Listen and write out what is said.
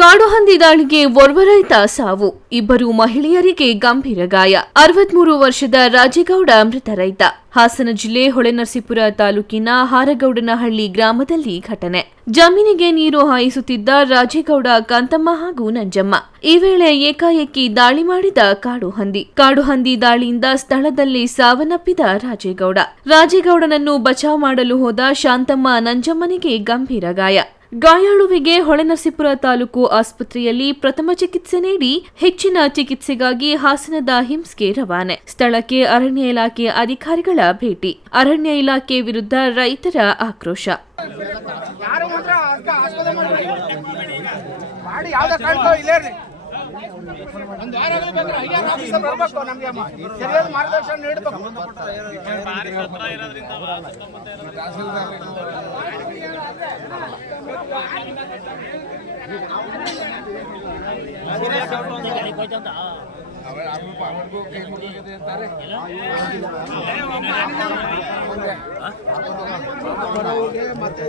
ಕಾಡುಹಂದಿ ದಾಳಿಗೆ ಓರ್ವ ರೈತ ಸಾವು. ಇಬ್ಬರು ಮಹಿಳೆಯರಿಗೆ ಗಂಭೀರ ಗಾಯ. ಅರವತ್ಮೂರು ವರ್ಷದ ರಾಜೇಗೌಡ ಮೃತ ರೈತ. ಹಾಸನ ಜಿಲ್ಲೆ ಹೊಳೆನರಸೀಪುರ ತಾಲೂಕಿನ ಹಾರಗೌಡನಹಳ್ಳಿ ಗ್ರಾಮದಲ್ಲಿ ಘಟನೆ. ಜಮೀನಿಗೆ ನೀರು ಹಾಯಿಸುತ್ತಿದ್ದ ರಾಜೇಗೌಡ ಕಾಂತಮ್ಮ ಹಾಗೂ ನಂಜಮ್ಮ. ಈ ವೇಳೆ ಏಕಾಏಕಿ ದಾಳಿ ಮಾಡಿದ ಕಾಡುಹಂದಿ ಕಾಡುಹಂದಿ ದಾಳಿಯಿಂದ ಸ್ಥಳದಲ್ಲಿ ಸಾವನ್ನಪ್ಪಿದ ರಾಜೇಗೌಡ. ರಾಜೇಗೌಡನನ್ನು ಬಚಾವ್ ಮಾಡಲು ಹೋದ ಶಾಂತಮ್ಮ ನಂಜಮ್ಮನಿಗೆ ಗಂಭೀರ ಗಾಯ. ಗಾಯಾಳುವಿಗೆ ಹೊಳೆನರಸೀಪುರ ತಾಲೂಕು ಆಸ್ಪತ್ರೆಯಲ್ಲಿ ಪ್ರಥಮ ಚಿಕಿತ್ಸೆ ನೀಡಿ ಹೆಚ್ಚಿನ ಚಿಕಿತ್ಸೆಗಾಗಿ ಹಾಸನದ ಹಿಂಸ್ಗೆ ರವಾನೆ. ಸ್ಥಳಕ್ಕೆ ಅರಣ್ಯ ಇಲಾಖೆ ಅಧಿಕಾರಿಗಳ ಭೇಟಿ. ಅರಣ್ಯ ಇಲಾಖೆ ವಿರುದ್ಧ ರೈತರ ಆಕ್ರೋಶ. ಮಾರ್ಗದರ್ಶನ ನೀಡಬೇಕು. ಅವರ ಅಮ್ಮ ಅಮ್ಮನಿಗೂ ಕೈ ಮುಗಿದಿದೆ ಅಂತಾರೆ ಮತ್ತೆ